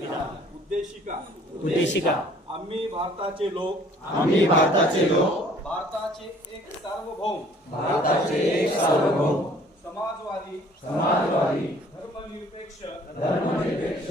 उद्देशिका. उद्देशिका. आम्ही भारताचे लोक. आम्ही भारताचे लोक. भारताचे एक सार्वभौम. भारताचे एक सार्वभौम. समाजवादी. समाजवादी. धर्मनिरपेक्ष. धर्मनिरपेक्ष.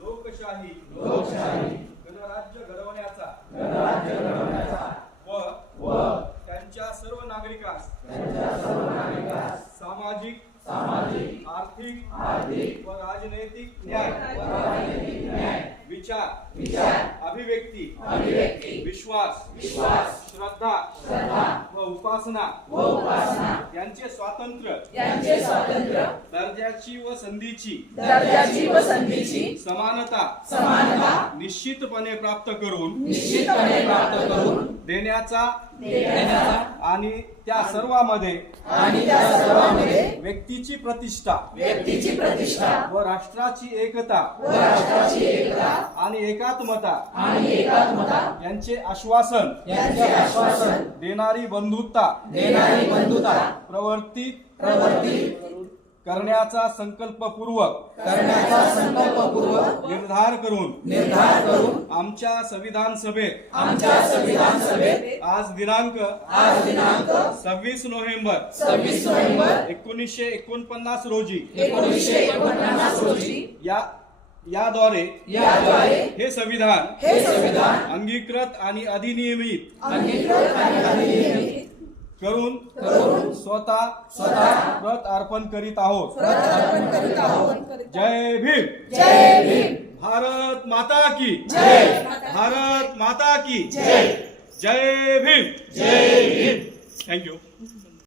लोकशाही. लोकशाही. गणराज्य घडवण्याचा. गणराज्य घडवण्याचा. व व त्यांच्या सर्व नागरिकास. त्यांच्या सर्व नागरिकास. सामाजिक सामाजिक आर्थिक आर्थिक व राजनैतिक न्याय. व राजनैतिक न्याय. विचार विचार. अभिव्यक्ती अभिव्यक्ती. विश्वास विश्वास. श्रद्धा श्रद्धा. उपासना. व उपासना. यांचे स्वातंत्र्य. यांचे स्वातंत्र्य. दर्जाची व संधीची. दर्जाची व संधीची. समानता. समानता. निश्चितपणे प्राप्त करून. निश्चितपणे प्राप्त करून. देण्याचा. देण्याचा. आणि त्या सर्वांमध्ये. आणि त्या सर्वांमध्ये. व्यक्तीची प्रतिष्ठा. व्यक्तीची प्रतिष्ठा. व राष्ट्राची एकता. व राष्ट्राची एकता. आणि एकात्मता. आणि एकात्मता. यांचे आश्वासन. यांचे आश्वासन. देणारी बंधुता. देणारी बंधुता. प्रवर्तित प्रवर्ती. करण्याचा संकल्पपूर्वक. करण्याचा संकल्पपूर्वक. निर्धार करून. निर्धार करून. आमच्या संविधान सभेत. आमच्या संविधान सभेत. आज दिनांक. आज दिनांक. सव्वीस नोव्हेंबर. सव्वीस नोव्हेंबर. एकोणीसशे एकोणपन्नास रोजी. एकोणीसशे एकोणपन्नास रोजी. या याद्वारे याद्वारे हे संविधान हे संविधान अंगीकृत आणि अधिनियमित अंगीकृत आणि अधिनियमित करून करून स्वतः स्वतः प्रत अर्पण करीत आहोत. व्रत अर्पण करीत आहोत. जय भीम. जय भीम. भारत माता की. जय भारत माता की. जय. जय भीम. जय भीम. Thank you